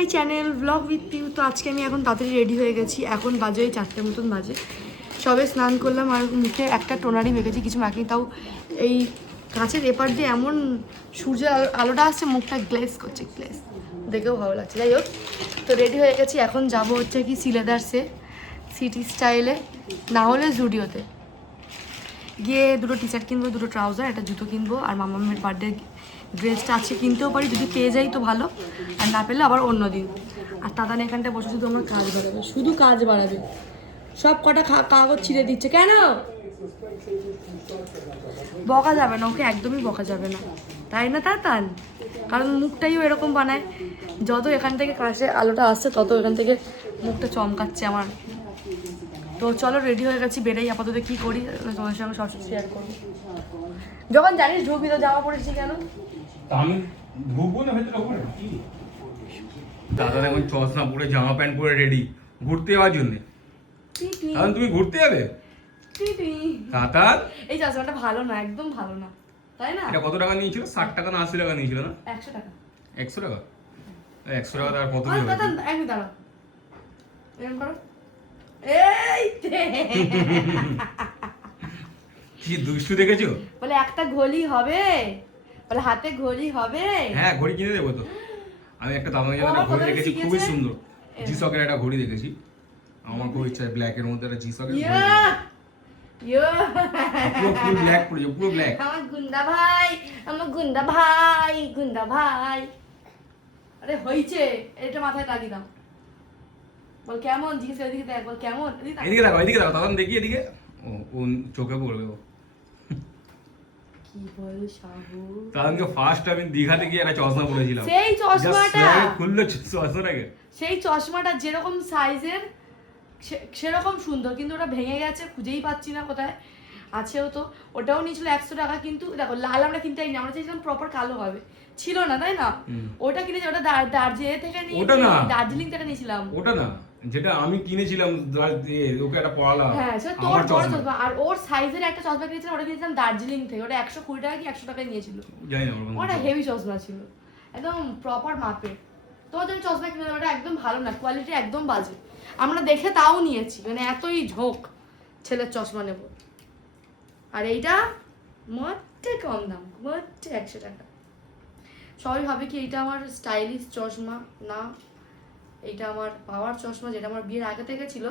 My channel vlog with Piu. তো আজকে আমি এখন তাড়াতাড়ি রেডি হয়ে গেছি। এখন বাজে 4টে মতন বাজে। সবে স্নান করলাম আর মুখে একটা টোনারই মেখেছি, কিছু মাখিনি। তাও এই কাঁচের এপার দিয়ে এমন সূর্যের আলোটা আসছে, মুখটা গ্লেজ করছে, গ্লেজ দেখেও ভালো লাগছে। যাই হোক, তো রেডি হয়ে গেছি। এখন যাব হচ্ছে কি সিলেদার্সে, সিটি স্টাইলে, না হলে জুডিওতে গিয়ে দুটো টি শার্ট কিনবো, দুটো ট্রাউজার, একটা জুতো কিনবো। আর মামামের বার্থডে ড্রেসটা আছে, কিনতেও পারি, যদি পেয়ে যাই তো ভালো, আর না পেলে আবার অন্য দিন। আর তাদান এখানটায় বসে শুধু আমার কাজ বাড়াবে, শুধু কাজ বাড়াবে। সব কটা কাগজ ছিঁড়ে দিচ্ছে। কেন বকা যাবে না ওকে, একদমই বকা যাবে না, তাই না তাতান? কারণ মুখটাইও এরকম বানায়, যত এখান থেকে কাছে আলোটা আসছে তত এখান থেকে মুখটা চমকাচ্ছে আমার। তো চলো রেডি হয়ে গেছি, বেরাই। আপাতত কী করি তোমার সঙ্গে সব শেয়ার করবো। যখন জানিস ঢুকবি তো জামা পড়েছি কেন? আমি ঢুকবো না ভেতরে ওপরে কি? দাদা এখন চশমা পরে জামা প্যান্ট পরে রেডি ঘুরতে যাওয়ার জন্য। কারণ তুমি ঘুরতে যাবে তাতার। এই চশমাটা ভালো না, একদম ভালো না, তাই না? এটা কত টাকা নিয়েছিল? 60 টাকা না 80 টাকা নিয়েছিল না? 100 টাকা। 100 টাকা? 100 টাকা তার কত দিবে? একদম দাঁড়াও, এরকম করো। এই কি দুষ্টু দেখেছো? বলে একটা ঘড়ি হবে, বলে হাতে ঘড়ি হবে। হ্যাঁ ঘড়ি কিনে দেবো তো। আমি একটা দাদার জন্য একটা ঘড়ি দেখেছি, খুবই সুন্দর। জিসকের একটা ঘড়ি দেখেছি, আমার খুব ইচ্ছা ব্ল্যাক এর মধ্যে একটা জিসকের ঘড়ি। পুরো ব্ল্যাক, পুরো ব্ল্যাক। আমার গুন্ডা ভাই, আমার গুন্ডা ভাই, গুন্ডা ভাই। আরে হইছে, এটা মাথায় লাগিয়ে দাও। বল কেমন, জিজ্ঞেস করে দিকে দেখ, বল কেমন। এদিকে দেখো, এদিকে দেখো, দাদা দেখি এদিকে। ও চোখে পড়বে ও। কি বল শাহু? তাদেরকে ফার্স্ট আমি দীঘাতে গিয়ে একটা চশমা পরেছিলাম, সেই চশমাটা খুললো চশমাটাকে। সেই চশমাটা যেরকম সাইজের সেরকম সুন্দর, কিন্তু ওটা ভেঙে গেছে, খুঁজেই পাচ্ছি না কোথায় আছেও। তো ওটাও নিয়েছিল 100 টাকা, কিন্তু দেখো লাল আমরা কিনতে পারিনি, আমরা চাইছিলাম প্রপার কালো হবে, ছিল না, তাই না? ওটা কিনেছি, ওটা দার্জিলিং থেকে দার্জিলিং থেকে নিয়েছিলাম। ওটা না, যেটা আমি কিনেছিলাম ওকে একটা পড়ালাম। হ্যাঁ সেটা তোর বড় চশমা, আর ওর সাইজের একটা চশমা কিনেছিলাম, ওটা কিনেছিলাম দার্জিলিং থেকে। ওটা 120 টাকা কি 100 টাকায় নিয়েছিল, জানি না। ওটা হেভি চশমা ছিল, একদম প্রপার মাপের। তোমার জন্য চশমা কিনে ওটা একদম ভালো না, কোয়ালিটি একদম বাজে। আমরা দেখে তাও নিয়েছি, মানে এতই ঝোঁক ছেলের চশমা নেব। আর এইটা মোটে কম দাম, মোটে 100 টাকা। সবাই ভাবে কি এইটা আমার স্টাইলিশ চশমা, না এইটা আমার পাওয়ার চশমা, যেটা আমার বিয়ের আগে থেকে ছিল।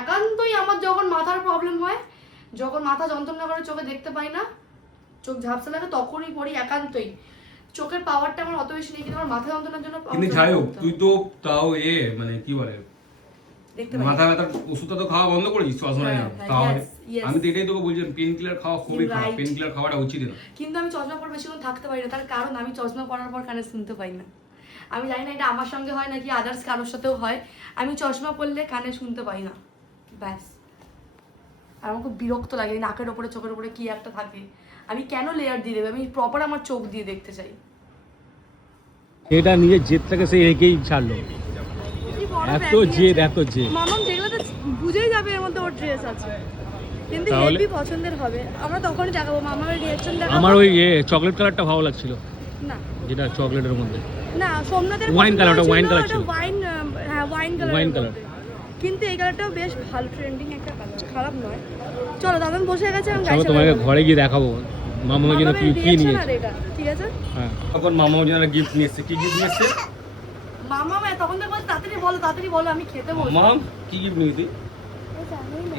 একান্তই আমার যখন মাথার প্রবলেম হয়, যখন মাথা যন্ত্রণা করে, চোখে দেখতে পাই না, চোখ ঝাপসা লাগে, তখনই পড়ি। একান্তই চোখের পাওয়ারটা আমার অত বেশি নেই, কিন্তু আমার মাথা যন্ত্রণার জন্য। কিন্তু যাই হোক, তুই তো তাও মানে কি বলে, মাথা ব্যথার ওষুধটা তো খাওয়া বন্ধ করেছিস চশমা নিয়ে। তাহলে আমি তো এটাই তোকে বলছি, পেন কিলার খাওয়া খুবই খারাপ, পেন কিলার খাওয়াটা উচিত না। কিন্তু আমি চশমা পরে বেশিক্ষণ থাকতে পারি না, তার কারণ আমি চশমা পরার পর কানে শুনতে পাই না। আমি জানি না এটা আমার সঙ্গে হয় নাকি আদার্স কারোর সাথেও হয়, আমি চশমা পরলে কানে শুনতে পাই না, ব্যাস। আর আমার খুব বিরক্ত লাগে, নাকের ওপরে চোখের ওপরে কি একটা থাকে। আমি কেন লেয়ার দিয়ে দেবে? আমি প্রপার আমার চোখ দিয়ে দেখতে চাই। এটা নিয়ে জেদটাকে সে একেই ছাড়লো, এত জেদ, এত জেদ। মামাম যেগুলোতে বুঝেই যাবে এর মধ্যে ওর ড্রেস আছে, কিন্তু হেভি পছন্দের হবে। আমরা তখনই দেখাবো, মামার রিঅ্যাকশন দেখাবো। আমার ওই চকলেট কালারটা ভালো লাগছিল না, যেটা চকলেটের মধ্যে, না সোমনাথের ওয়াইন কালারটা, ওয়াইন কালার ছিল, ওয়াইন, হ্যাঁ ওয়াইন কালার। কিন্তু এই কালারটাও বেশ ভালো, ট্রেন্ডিং একটা কালার, খারাপ নয়। চলো দাদা বসে গেছে, আমি চলো তোমাকে ঘরে গিয়ে দেখাবো মামার জন্য কি কি নিয়ে। ঠিক আছে, হ্যাঁ তখন মামার জন্য গিফট নিয়ে এসেছে। কি গিফট নিয়ে এসেছে মামা? তখন তো বলছে তাড়াতাড়ি বলো, আমি খেতে বলবো। মাম কি গিফট নিয়ে তুই?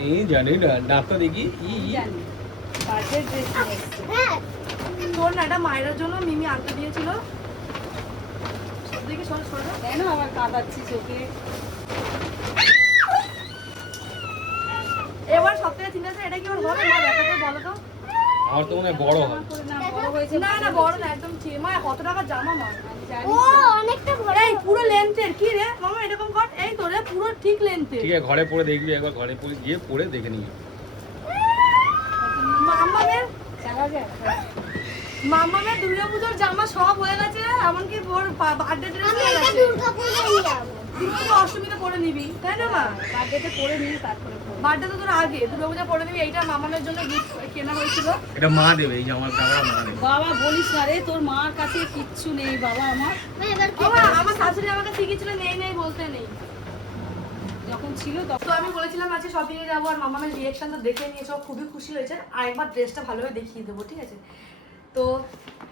এই জানি না, ডাক্তার দেখি তোর না, এটা মায়ের জন্য মিমি আনতে দিয়েছিল। দেখি শোনো কেন আমার কাঁদাচ্ছি চোখে। এবার সবথেকে চিন্তা আছে, এটা কি ওর হবে? মা দেখাতে বলো তো। আমার তো মনে হয় বড় হবে। না না বড় না, একদম ঠিক। মা কত টাকা জামা? মা ও অনেকটা বড়, এই পুরো লেন্থের। কি রে মামা এরকম কর, এই তো রে পুরো ঠিক লেন্থের। ঠিক আছে ঘরে পরে দেখবি, একবার ঘরে পরে গিয়ে পরে দেখে নিবি। মামামের দুর্গাপূজার জামা সব হয়ে গেছে, এমনকি ওর বার্থডে ড্রেস হয়ে গেছে। দুর্গাপূজা অষ্টমীতে পরে নিবি, তাই না মা? বার্থডেতে পরে নিবি, তারপরে বার্থডে তো তোর আগে, দুর্গাপূজা পরে নিবি। এইটা মামামের জন্য গিফট কেনা হয়েছিল। এটা মা দেবে, এই জামার টাকা মা দেবে। বাবা বলিস না রে, তোর মার কাছে কিচ্ছু নেই বাবা। আমার আমার শাশুড়ি আমাকে শিখেছিল নেই বলতে নেই, যখন ছিল তো আমি বলেছিলাম আজকে শপিং এ যাবো, আর মামামের রিয়েকশনটা দেখে নিয়েছে, ও খুবই খুশি হয়েছে। আর একবার ড্রেসটা ভালোভাবে দেখিয়ে দেবো, ঠিক আছে? তো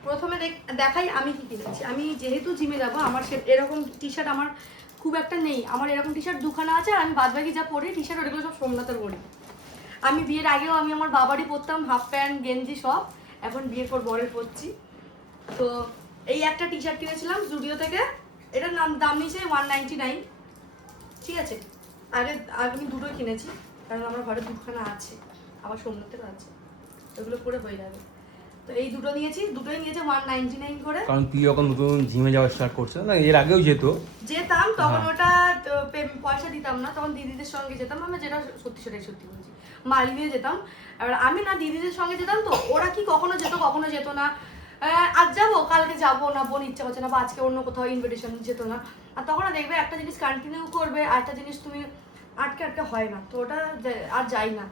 প্রথমে দেখাই আমি কি কিনেছি। আমি যেহেতু জিমে যাবো, আমার এরকম টি শার্ট আমার খুব একটা নেই। আমার এরকম টি শার্ট দুখানা আছে, আর আমি বাদবাকি যা পরি টি শার্ট ওগুলো সব সোমনাথের পরি। আমি বিয়ের আগেও আমি আমার বাবারই পরতাম, হাফ প্যান্ট গেঞ্জি সব। এখন বিয়ের পর বরের পরছি। তো এই একটা টি শার্ট কিনেছিলাম জুডিও থেকে, এটার দাম নিয়েছে 199, ঠিক আছে? আগে আমি দুটোই কিনেছি, কারণ আমার ঘরে দুখানা আছে, আবার সোমনাথেরও আছে, ওগুলো পরে হয়ে যাবে। তো এই দুটোই নিয়েছে 199 করে। কারণ তুই যখন নতুন জিমে যাওয়া স্টার্ট করছিস না, এর আগেও যেতাম তখন ওটা পয়সা দিতাম না, তখন দিদিদের সঙ্গে যেতাম। আমি যেটা সত্যি বলছি, মালবিয়ে যেতাম। এবার আমি না দিদিদের সঙ্গে যেতাম, তো ওরা কি কখনো যেত না। আজ যাবো, কালকে যাবো না, বোন ইচ্ছা করছে না, বা আজকে অন্য কোথাও ইনভিটেশন যেত না। আর তখন দেখবে একটা জিনিস কন্টিনিউ করবে, আর একটা জিনিস তুমি আটকে হয় না, তো ওটা আর যাই না।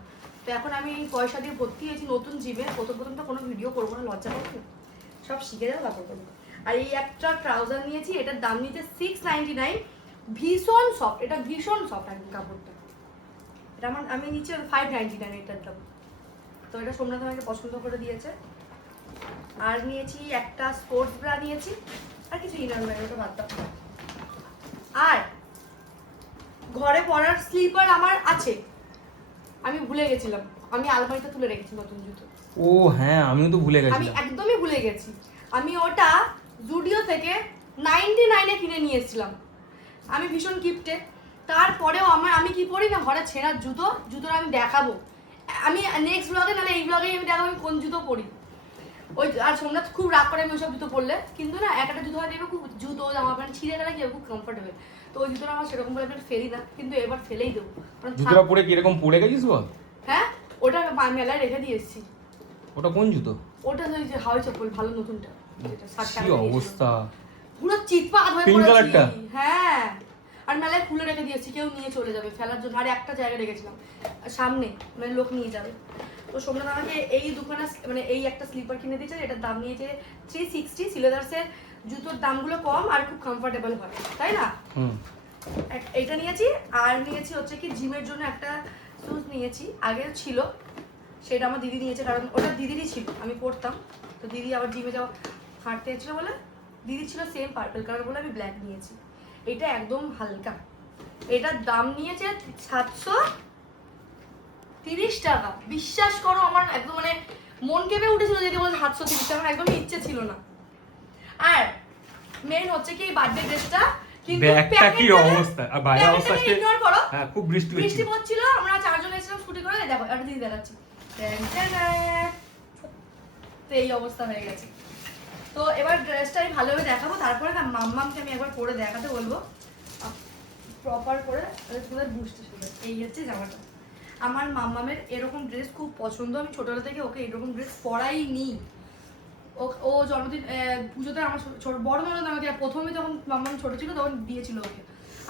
তো এখন আমি পয়সা দিয়ে ভর্তি হয়েছি নতুন জিমে। প্রথম তো কোনো ভিডিও করবো না, লজ্জা করবো না, সব শিখে যাবো, তারপর করবো। আর এই একটা ট্রাউজার নিয়েছি, এটার দাম নিয়েছে 699, ভীষণ সফট, এটা ভীষণ সফট একদম কাপড়টা। এটা আমি নিচে 599 এটার দাম। তো এটা সোমনাথ আমাকে পছন্দ করে দিয়েছে। আর নিয়েছি একটা স্পোর্টস ব্রা নিয়েছি, আর কিছু ইনার ব্যাগ, ওটা বাদ দাও। আর ঘরে পরার স্লিপার আমার আছে, আমি ভুলে গেছিলাম, আমি আলমারিতে তুলে রেখেছি নতুন জুতো। ও হ্যাঁ, আমিও তো ভুলে গেছি, আমি একদমই ভুলে গেছি। আমি ওটা জুডিও থেকে 99 কিনে নিয়ে এসেছিলাম। আমি ভীষণ গিফটে। তারপরেও আমি কি পরি না, ঘরে ছেঁড়া জুতোর আমি দেখাবো। আমি নেক্সট ব্লগে, নাহলে এই ব্লগেই আমি দেখাবো আমি কোন জুতো পরি। ওই আর সোমনাথ খুব রাগ করে আমি ওইসব জুতো পরলে, কিন্তু না একটা জুতো হয় দেখবে খুব জুতো জামা প্যান্ট ছিঁড়ে গেলে কি খুব কমফোর্টেবল। তো ওই জুতোটা আমার সেরকম ভাবে ফেলি না, কিন্তু এবার ফেলেই দেবো। জুতোটা পরে কিরকম পড়ে গেছিস বল? হ্যাঁ, ওটা মেলায় রেখে দিয়ে এসেছি। ওটা কোন জুতো? ওটা ওই যে হাওয়াই চপ্পল, ভালো নতুনটা, যেটা 60 টাকা কি অবস্থা, পুরো চিৎপাত হয়ে পিঙ্ক পড়েছি। কালারটা? হ্যাঁ, আর মেলায় খুলে রেখে দিয়েছি, কেউ নিয়ে চলে যাবে ফেলার জন্য। আর একটা জায়গায় রেখেছিলাম সামনে, মানে লোক নিয়ে যাবে। তো সোমনাথ আমাকে এই দুখানা মানে এই একটা স্লিপার কিনে দিয়েছে, এটার দাম নিয়েছে 360। সিলেদার্সের জুতোর দামগুলো কম আর খুব কমফোর্টেবল হয়, তাই না? এইটা নিয়েছি। আর নিয়েছি হচ্ছে কি জিমের জন্য একটা শুজ নিয়েছি, আগে ছিল, সেটা আমার দিদি নিয়েছে, কারণ ওটা দিদিরই ছিল, আমি পরতাম। তো দিদি আবার জিমে যাওয়া হাঁটতে এসেছিলো বলে, দিদি ছিল সেম পার্পল কালার বলে আমি ব্ল্যাক নিয়েছি। এটা একদম হালকা, এটার দাম নিয়েছে 730 টাকা। বিশ্বাস করো, আমার একদম মানে মন কেঁপে উঠেছিল যদি বলে 730 টাকা, আমার একদমই ইচ্ছে ছিল না। আর মেইন হচ্ছে কি বার্থডে ড্রেসটা, কিন্তু ব্যাগটা কি অবস্থা, আর বাইরের অবস্থা ইগনোর করো। হ্যাঁ, খুব বৃষ্টি পড়ছিল, আমরা চারজন এসেছিলাম স্কুটি করে। দেখো একটা দিদি দেখাচ্ছি, তো এই অবস্থা হয়ে গেছে। তো এবার ড্রেসটা আমি ভালোভাবে দেখাবো, তারপরে না মাম্মামকে আমি একবার পরে দেখাতে বলবো প্রপার করে, তোমাদের বুঝতে শুরু। এই হচ্ছে জামাটা। আমার মাম্মামের এরকম ড্রেস খুব পছন্দ, আমি ছোটবেলা থেকে ওকে এরকম ড্রেস পরাইনি। ও জন্মদিন পুজোতে আমার ছোট বড় ননদ আমাকে প্রথমে যখন মাম্মাম ছোট ছিল তখন দিয়েছিল ওকে,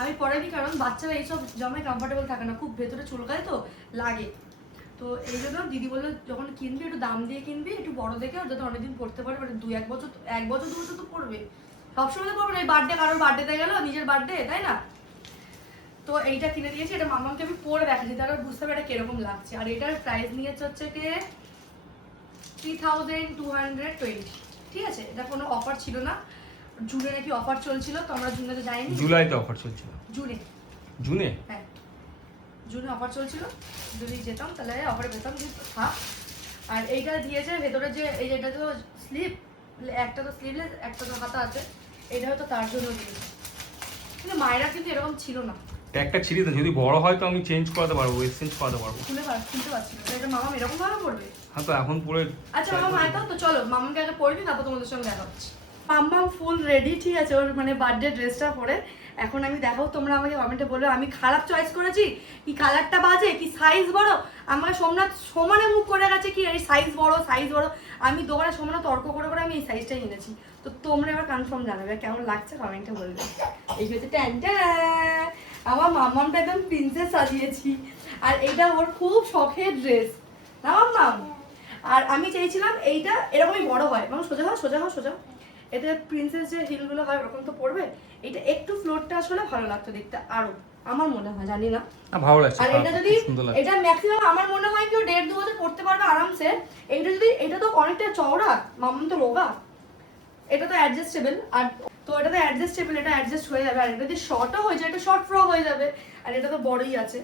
আমি পরাইনি, কারণ বাচ্চারা এইসব জামায় কমফোর্টেবল থাকে না, খুব ভেতরে চুলকায় তো লাগে। তো এই জন্য দিদি বললো যখন কিনবি একটু দাম দিয়ে কিনবি, একটু বড় দেখে, ওর যাতে অনেকদিন পড়তে পারে, মানে 1 বছর 2 বছর তো পড়বে, সবসময় তো পড়বে না। এই বার্থডে, কারোর বার্থডেতে গেল, নিজের বার্থডে, তাই না? তো এইটা কিনে দিয়েছি, এটা মামাকে আমি পরে দেখাচ্ছি, তারা বুঝতে পারে এটা কিরকম লাগছে। আর এটার প্রাইস নিয়েছে হচ্ছে কি 3220, ঠিক আছে? এটা কোনো অফার ছিল না, জুনে নাকি অফার চলছিল, তো আমরা জুনে তো যাইনি। জুলাইতে অফার চলছিল, জুনে হ্যাঁ জুনে অফার চলছিল, যদি যেতাম তাহলে অফারে পেতাম, কিন্তু থাক। আর এইটা দিয়েছে ভেতরে যে এই যেটা তো স্লিপ, একটা তো স্লিভলেস, একটা তো হাতা আছে, এটা হয়তো তার জন্য দিয়েছে। কিন্তু মায়েরা কিন্তু এরকম ছিল না। একটা ছিঁড়ে দেন, যদি বড় হয় তো আমি চেঞ্জ করাতে পারবো, এক্সচেঞ্জ করাতে পারবো। খুলতে পারছি না, এটা মামা এরকম ভাবে পড়বে। হ্যাঁ, তো এখন পরে আচ্ছা মামা আয় তো চলো মামাকে আগে পরে নি, তারপর তোমাদের সঙ্গে দেখা হচ্ছে। মাম্মা ফুল রেডি, ঠিক আছে, ওর মানে বার্থডে ড্রেসটা পরে। এখন আমি দেখাবো, তোমরা আমাকে কমেন্টে বলবে আমি খারাপ চয়েস করেছি, কি কালারটা বাজে, কি সাইজ বড়। আমাকে সোমনাথ সমানে মুখ করে গেছে কি এই সাইজ বড়। আমি দোকানে সমানে তর্ক করে আমি এই সাইজটাই এনেছি। তো তোমরা এবার কনফার্ম জানাবে কেমন লাগছে, কমেন্টে বলবে। এই হচ্ছে আমার মাম্মামটা একদম প্রিন্সেস সাজিয়েছি, আর এইটা ওর খুব শখের ড্রেস না মাম্মাম। আর আমি চেয়েছিলাম এইটা এরকমই বড় হয়, মানে সোজা এতে প্রিন্সেস যে হিলগুলো হয় ওরকম তো পড়বে, এটা একটু ফ্লোরটা আসলে ভালো লাগতো দেখতে আরো, আমার মনে হয়, জানি না। ভালো লাগছে, আর এটা যদি সুন্দর লাগছে। এটা ম্যাক্সিমাম আমার মনে হয় কেউ 1.5-2 বছর পড়তে পারবে আরামসে। এইটা যদি, এটা তো অনেকটা চওড়া, মামন তো রোগা, এটা তো অ্যাডজাস্টেবল, আর তো এটা তো অ্যাডজাস্টেবল, এটা অ্যাডজাস্ট হয়ে যাবে। আর এটা যদি শর্টও হয়ে যায়, এটা শর্ট ফ্রক হয়ে যাবে। আর এটা তো বড়ই আছে,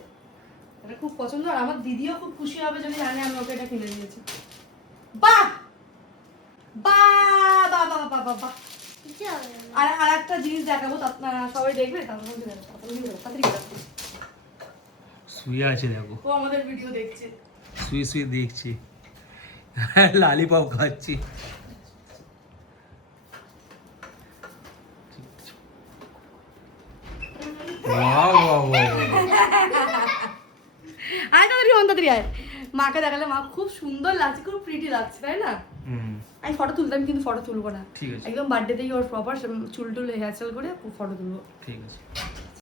এটা খুব পছন্দ। আর আমার দিদিও খুব খুশি হবে যদি জানে আমি ওকে এটা কিনে দিয়েছি। বাহ বাহ বাহ বাহ বাহ বাহ বাহ। আর আর একটা জিনিস দেখাবো, আপনারা সবাই দেখবে, তাড়াতাড়ি শুয়ে আছে দেখো, ও আমাদের ভিডিও দেখছে। শুয়ে শুয়ে দেখছি, লালিপপ খাচ্ছি। বাহ বাহ বাহ। আয় তাড়াতাড়ি আয়, মাকে দেখালে মা খুব সুন্দর লাগছে, খুব প্রিটি লাগছে, তাই না? আমি ফটো তুলতাম কিন্তু ফটো তুলবো না, ঠিক আছে, একদম বার্থডেতেই ওর প্রপার চুল টুল হেয়ার স্টাইল করে ফটো তুলবো। ঠিক আছে।